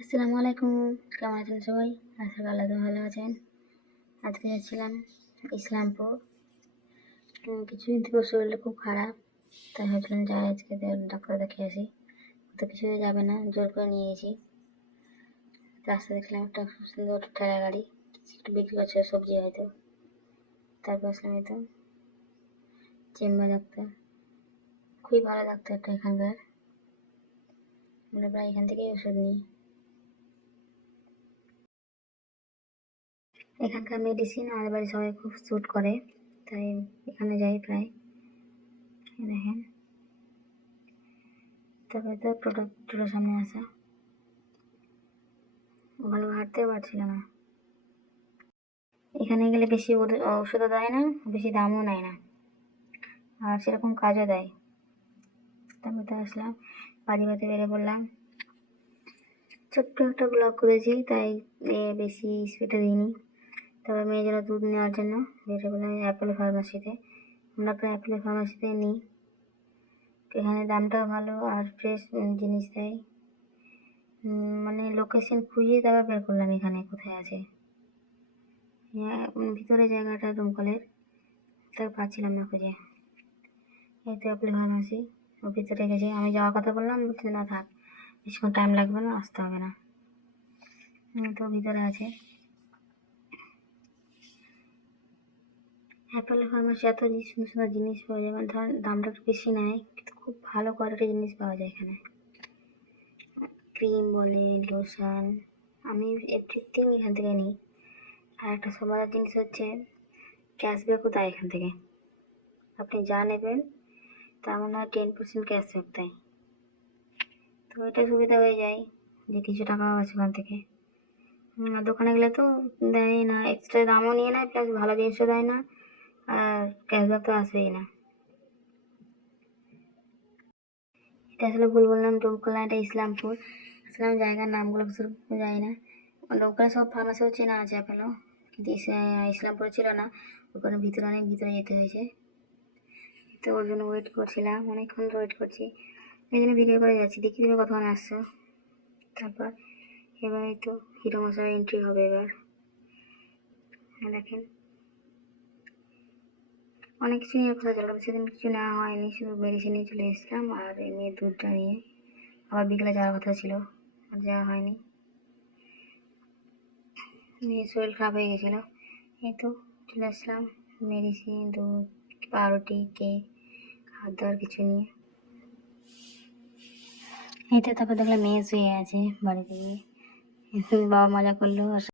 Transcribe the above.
আসসালামু আলাইকুম। কেমন আছেন সবাই? আশা করি আল্লাহ ভালো আছেন। আজকে যাচ্ছিলাম ইসলামপুর। কিছুদিন থেকে শরীরটা খুব খারাপ, তাই ভাবছিলাম যাই আজকে ডাক্তার দেখিয়ে আসি। তো কিছুই যাবে না, জোর করে নিয়ে গেছি। রাস্তা দেখলাম একটা খুব সুন্দর ঠেলা গাড়ি, একটু বিক্রি করছে সবজি হয়তো। তারপর আসলাম এই তো চেম্বার ডাক্তার, খুবই ভালো ডাক্তারটা এখানকার। আমরা প্রায় এখান থেকেই ওষুধ নিই। এখানকার মেডিসিন আমাদের বাড়ি সবাই খুব স্যুট করে, তাই এখানে যাই প্রায়। দেখেন, তারপরে তো টোটোর সামনে আসা, ভালো হাঁটতেও পারছিল না। এখানে গেলে বেশি ওষুধও দেয় না, বেশি দামও নেয় না, আর সেরকম কাজও দেয়। তারপর তো আসলাম, বাড়ি বেরিয়ে পড়লাম। ছোট্ট একটা ব্লগ করেছি, তাই বেশি স্পিডে দিইনি। তারপর মেয়ের জন্য দুধ নেওয়ার জন্য বেরিয়ে পড়লাম অ্যাপেল ফার্মাসিতে। আমরা প্রায় অ্যাপেল ফার্মাসিতে নিই, এখানে দামটাও ভালো আর ফ্রেশ জিনিস দেয়। মানে লোকেশন খুঁজে তারপর বের করলাম এখানে কোথায় আছে। ভিতরে জায়গাটা দমকলের, তাই পাচ্ছিলাম না খুঁজে। এই তো অ্যাপেল ফার্মাসি, ও ভিতরে গেছে। আমি যাওয়ার কথা বললাম, বলছে না থাক, বেশিক্ষণ টাইম লাগবে না, আসতে হবে না। তো ভিতরে আছে। অ্যাপেল ফার্মাসি এত সুন্দর সুন্দর জিনিস পাওয়া যায়, মানে ধর দামটা একটু বেশি নেয়, কিন্তু খুব ভালো কোয়ালিটির জিনিস পাওয়া যায় এখানে। ক্রিম বলে, লোশন, আমি এভরিথিং এখান থেকে নিই। আর একটা সবার জিনিস হচ্ছে ক্যাশব্যাকও দেয় এখান থেকে। আপনি যা নেবেন তার মনে হয় 10% ক্যাশব্যাক দেয়। তো এটা সুবিধা হয়ে যায় যে কিছু টাকা আছে ওখান থেকে। দোকানে গেলে তো দেয় না, এক্সট্রা দামও নিয়ে নেয়, প্লাস ভালো জিনিসও দেয় না, আর ক্যাশব্যাক তো আসবেই না। এটা আসলে ভুল বললাম, ডোমকলা, এটা ইসলামপুর। আসলে আমি জায়গার নামগুলো কিছু জানি না। ডোমকলা সব ফার্মাসিও চেনা আছে অ্যাপেলো, কিন্তু ইসলামপুরে ছিল না, ওখানে ভিতরে অনেক ভিতরে যেতে হয়েছে। তো ওর জন্য ওয়েট করছিলাম, অনেকক্ষণ ওয়েট করছি, এই জন্য ভিডিও করে যাচ্ছি। দেখি তুমি কতক্ষণ আসছো। তারপর এবার এই তো হিরো মশাই এন্ট্রি হবে এবার। দেখেন, অনেক কিছু নিয়ে কথা চললাম, সেদিন কিছু নেওয়া হয়নি, শুধু মেডিসিন নিয়ে চলে এসেছিলাম আর এমনি দুধটা নিয়ে। আবার বিকেলে যাওয়ার কথা ছিল, আর যাওয়া হয়নি, নিয়ে শরীর খারাপ হয়ে গেছিলো। এই তো চলে আসলাম মেডিসিন, দুধ, পাউরুটি, কেক, খাওয়ার দাওয়ার কিছু নিয়ে। এই তো তারপর দেখলাম মেয়ে শুয়ে আছে বাড়িতে গিয়ে, বাবা মজা করলো।